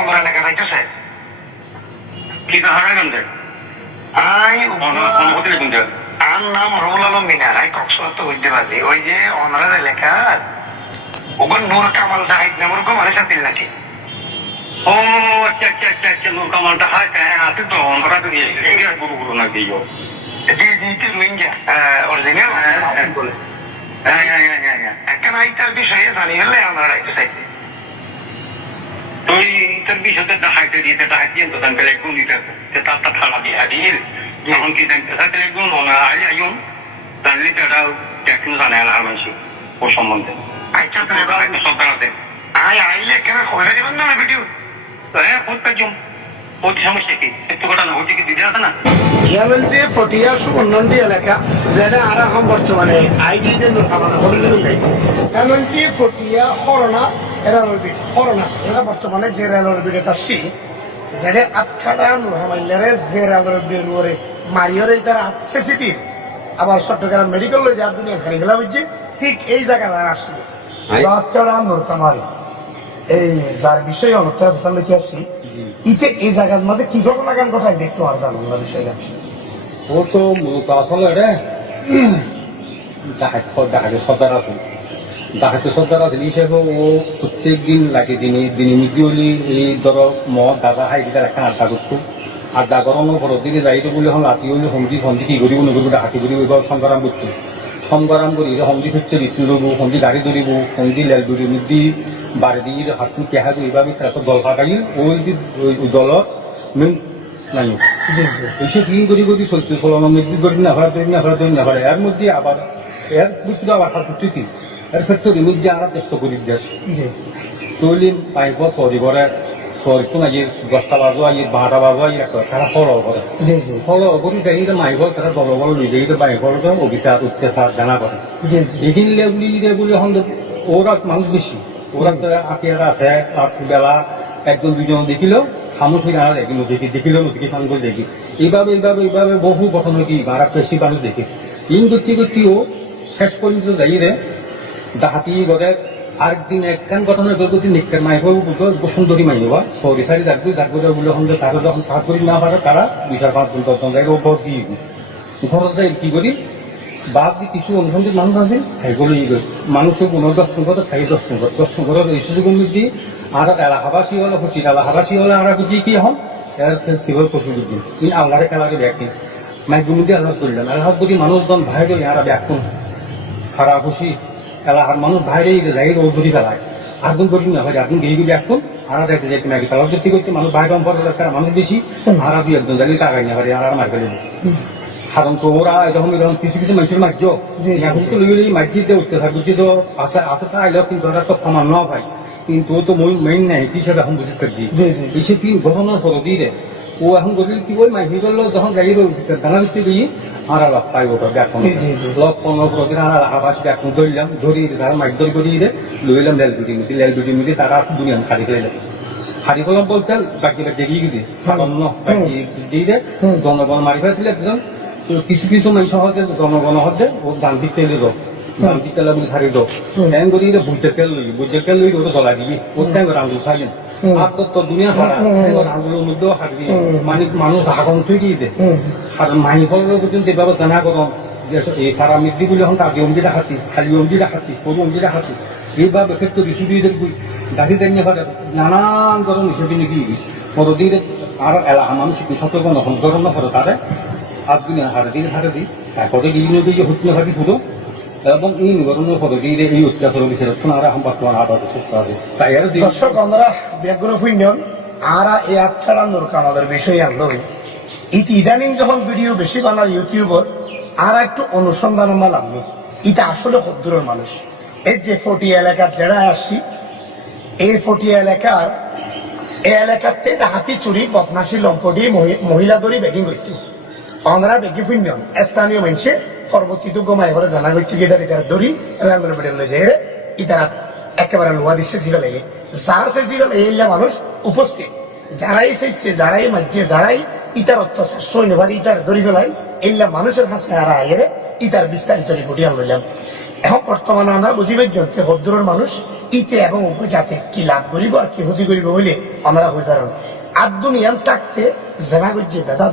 আমরা এলাকা যাইতেছে কি হারাই গন্ধে আই অনুমতি কিন্তু আর নাম rule Alam Minar I Cox's Bazar তো বুঝতে পারছি ওই যে অনরার এলাকা ওখান নূর কামাল জাহিদ নামের ওরকম আরেকটা দিল নাকি ও আচ্ছা আচ্ছা আচ্ছা আচ্ছা নূর কামালটা হয় হ্যাঁ আছে তো আমরা তো ইন্ডিয়া গুরু গুরু নাকি জি জি জি মিঞ্জা অরিজিনাল বলে হ্যাঁ হ্যাঁ হ্যাঁ হ্যাঁ হ্যাঁ এখন আইটার বিষয়ে জানি হলে আমরা রাখতে চাইছি তুই তোর বিষয়তে দেখাইতে দিতে দেখাইতে তো তান পেলে কোন দিতে তার ঠাড়া দিয়ে হাজির যখন কি জানতে থাকে একদম আইলে আইন জানলে তারা টেকনো জানে আর মানুষ ও সম্বন্ধে আইটা সরকার আছে আই আইলে কেন কইরা দিবেন না ভিডিও হ্যাঁ প্রত্যেক জন প্রতি সমস্যা কি একটু ঘটনা হচ্ছে কি দিতে আছে না ইয়ামেলতে ফটিয়া সুবর্ণন্ডি এলাকা যেটা আর এখন বর্তমানে আইডি দিয়ে আমাদের হবিল নেই এমনকি ফটিয়া করোনা করোনা এরা বর্তমানে যে রেলর বিড়ে তাসি যেটা আটখাটা নুরহামাইলারে যে রেলর বিড়ে মারিয়রে তারা সেসিটি আবার চট্টগ্রাম মেডিকেল লই যা দুনিয়া খাড়ি গেলা বুঝছি ঠিক এই জায়গা দ্বারা আসছিল আটখাটা নুর কামাল এই যার বিষয়ে অনেকটা সামনে কি আসছি ইতে এই জায়গার মধ্যে কি ঘটনা গান ঘটাই একটু আর জানো না বিষয়টা ও তো মূলত আসলে রে ডাকাতে সর্দার আছে ডাকাতে সর্দার আছে হিসেবে ও প্রত্যেক দিন লাগে দিনে নিকি হলি এই ধরো মদ গাঁজা খাই দিতে একটা আড্ডা করতো আড্ডা করানোর ঘরের দিকে যাইতে বলে এখন রাতি হলে সন্ধি সন্ধি কি করিব নকরিব ডাকাতি করিব এবার সংগ্রাম করতো সংগ্রাম করি সন্ধি ফিরতে ঋতু লব সন্ধি গাড়ি ধরিব সন্ধি লেল ধরি নিদি বাড়ি দিয়ে হাতু কেহা এইভাবে তারপর দল ফাটাই ওই দলত মেন নাই এসে কি করি চলতে চলানো মৃত্যু করি না ভাড়া এর মধ্যে আবার এর মৃত্যু আবার হাত কি এর ক্ষেত্রে মধ্যে আমরা চেষ্টা করি দেশ তৈলি পাইপ সরি করে সরি তো নাই 10টা বাজো আই 12টা বাজো আই তারা ফলো করে ফলো করি তাই মাইক তারা দলবল নিজে বাইক অফিসার অত্যাচার জানা করে এইখিনি বলি এখন ওরা মানুষ বেশি ওরা আটিয়ারা আছে বেলা একজন দুজন দেখিলেও খামোশ হয়ে আনা দেখি দেখিলেও নদীকে ফান করে দেখি এইভাবে বহু ঘটনা কি বারা বেশি মানুষ দেখে ইন করতে ও শেষ পর্যন্ত যাই রে ডাহাতি করে আরেকদিন একখান ঘটনা যদি নিকের মাইক সুন্দরী মাইন বা সরি সারি ডাকবো বলে হলে তারা যখন কাজ করি না পারে তারা 2-5 জন যাই ও ঘর দিয়ে ঘর যাই কি করি বাপ দি কিছু অনুসন্ধিত মানুষ আছে সেগুলো মানুষের 10 করে খাই 10 করে এই সুযোগ দিয়ে আর এলাকাবাসী হলে প্রতিটা এলাকাবাসী হলে আমরা বুঝি কি হন এর কিভাবে পশু দিন কিন্তু আল্লাহরে খেলাকে দেখি মাইগুমি দিয়ে আল্লাহ করলেন আল্লাহ যদি মানুষজন বাইরে এরা ব্যাকুন খারাপ খুশি এলাকার মানুষ বাইরে যাই রোদ ধরি ফেলায় আগুন করি না হয় আগুন গিয়ে ব্যাকুন আর দেখতে যাই নাকি খেলা করতে মানুষ বাইরে মানুষ বেশি আর 2-1 জানি টাকাই না পারে আর মার ফেলে কারণ তো ওরা যখন কিছু মানুষের মার্য এখন লই মার্জিতে উঠতে থাকে বুঝছি তো আছে তা আইলেও কিন্তু ওরা তো কমান ন ভাই কিন্তু ও তো মেইন নাই হিসাবে এখন বুঝতে পারছি এসে কি ঘটনার ফটো দিয়ে ও এখন গরিব কি ওই মাইকি করলো যখন গাড়ি দানা দিতে গিয়ে আর লাভ পাইব ব্যাকুন লক 15 দিন আর আবাস ব্যাকুন ধরলাম ধরি তারা মাইক ধরি করিয়ে লইলাম লেল দুটি মিটি তারা দুনিয়া খালি ফেলে হারি কলম বলতে বাকি দেখিয়ে দিয়ে দিয়ে জনগণ মারি ফেলে একজন কিছু মানুষ হতে জনগণ হতে ও গান্ধী তেলে দো গান্ধী তেলা বলে ছাড়ি দো ট্যাং করি বুঝে তেল লই ওটা জ্বলাই দিবি ও ট্যাং রাঙ্গুল ছাইলেন আর তো দুনিয়া হারা রাঙ্গুলের মধ্যেও হারবি মানুষ আগন তুই দে আর মাই ফলের পর্যন্ত এভাবে জানা করম এই সারা মৃত্যু গুলি এখন কাজে অঙ্গি রাখাতি খালি অঙ্গি রাখাতি সরু অঙ্গি রাখাতি এইভাবে ক্ষেত্রে বিশুদ্ধ গাড়ি দাঁড়িয়ে হয় নানান ধরনের হিসেবে নিবি পরদিন আর এলাকা মানুষ সতর্ক নহন গরম না করে তারে আর দুনিয়া হারে দিই তারপরে গিয়ে গিয়ে হচ্ছে ভাবি শুধু এবং এই নিবারণের পদ্ধতি এই অত্যাচার বিষয়ে আর এখন বর্তমান আবার সুস্থ আছে তাই দর্শক আমরা ব্যাগ্র ফুইন্যন আর এই আটখাড়া নূরকা আমাদের বিষয় আনলো ইদানিং যখন ভিডিও বেশি বানার ইউটিউবর আর একটু অনুসন্ধান মালামনি এটা আসলে কদ্দুরের মানুষ এই যে ফটিয়া এলাকার যারা আসছি এই ফটিয়া এলাকার এই এলাকাতে ডাকাতি চুরি বদমাসি লম্পটি মহিলা দড়ি বেগিং করত অনরা বেগি ফুইন্যন স্থানীয় মানুষে পরবর্তীতে গোমাই করে জানা করতে গিয়ে তার দড়ি রেলর বেডেল যায় ইতারা একেবারে লোয়া দিচ্ছে জিগালে যারা সে জিগালে এইলা মানুষ উপস্থিত যারাই চাইছে যারাই মাঝে যারাই ইতার অত্যাচার সৈন্যবাদ ইতার দড়ি ফেলাই এইলা মানুষের কাছে হারা আইরে ইতার বিস্তারিত রিপোর্টে আনলাম এখন বর্তমানে আমরা বুঝিবেন যে হদ্দুরের মানুষ ইতে এবং ওকে যাতে কি লাভ করিব আর কি ক্ষতি করিব বলে আমরা হয়ে পারেন আর দুনিয়ান থাকতে জেনা করছে বেদা